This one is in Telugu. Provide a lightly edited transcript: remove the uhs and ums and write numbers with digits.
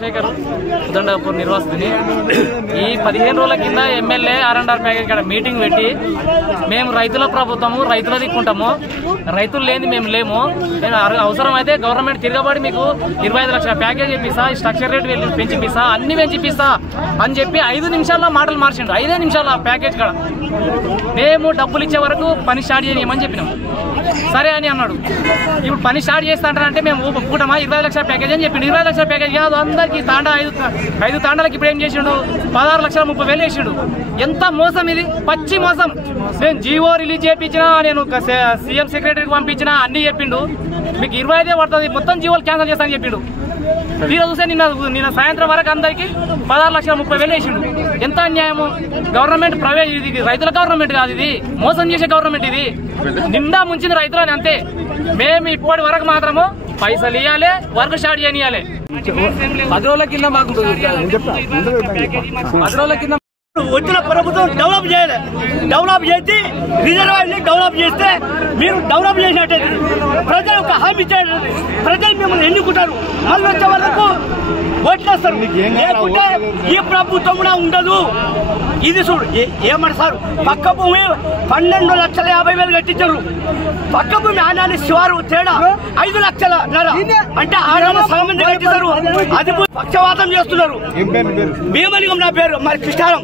శేఖర్ ఉదండపూర్ నిర్వాసితిని ఈ 15 రోజుల కింద ఎమ్మెల్యే R&R ప్యాకేజ్ కాడ మీటింగ్ పెట్టి మేము రైతుల ప్రభుత్వము రైతుల దిక్కుంటాము, రైతులు లేని మేము లేము, నేను అవసరమైతే గవర్నమెంట్ తిరగబడి మీకు 25 లక్షల ప్యాకేజ్ ఇప్పిస్తా, స్ట్రక్చర్ రేట్ పెంచిపిస్తా, అన్ని పెంచిపిస్తా అని చెప్పి 5 నిమిషాల్లో మాటలు మార్చిండు. 5 నిమిషాల ప్యాకేజ్ కాడ మేము డబ్బులు ఇచ్చే వరకు పని స్టార్ట్ చేయమని చెప్పినాం. సరే అని అన్నాడు. ఇప్పుడు పని స్టార్ట్ చేస్తా అంటారంటే మేము ఒప్పుకుంటామా? 25 లక్షల ప్యాకేజ్ అని చెప్పిండు. 25 లక్షల ప్యాకేజ్ కాదు, అందరికి తాండా 5 తాండాలకి ఇప్పుడు ఏం చేసిండు? 16,30,000 వేసిండు. ఎంత మోసం ఇది, పచ్చి మోసం. నేను జీవో రిలీజ్ చేయించినా, నేను సీఎం సెక్రటరీకి పంపించినా, అన్ని చెప్పిండు. మీకు 25 పడుతుంది, మొత్తం జీవోలు క్యాన్సిల్ చేస్తా అని చెప్పిండు. తీరా చూస్తే నిన్న సాయంత్రం వరకు అందరికి 16,30,000 వేసిండు. ఎంత అన్యాయము! గవర్నమెంట్ ప్రైవేట్, ఇది రైతుల గవర్నమెంట్ కాదు, ఇది మోసం చేసే గవర్నమెంట్. ఇది నిండా ముంచింది రైతులని అంతే. మేము ఇప్పటి వరకు మాత్రము పైసలు ఇవ్వాలి, వర్క్ స్టార్ట్ చేయనియాలి. 10 రోజుల కింద మాకు 10 రోజుల కింద వచ్చిన ప్రభుత్వం డెవలప్ చేయాలి. డెవలప్ చేసి రిజర్వాయర్ని డెవలప్ చేస్తే మీరు డెవలప్ చేసినట్టే. ప్రజలు ఒక హామీ ఇచ్చారు, ప్రజలు మిమ్మల్ని ఎన్నుకుంటారు, మళ్ళీ వచ్చే వరకు ఓట్లేస్తారు. లేకుంటే ఈ ప్రభుత్వం కూడా ఉండదు. ఇది చూడు ఏమంటారు, పక్క భూమి 12,50,000 కట్టించారు. పక్క భూమి ఆనాన్ని శివారు తేడా 5 లక్షల అంటే ఆనాన్ని సగం మంది కట్టిస్తారు. అది పక్షవాతం చేస్తున్నారు. భీమలింగం నా పేరు, మరి కృష్ణారం.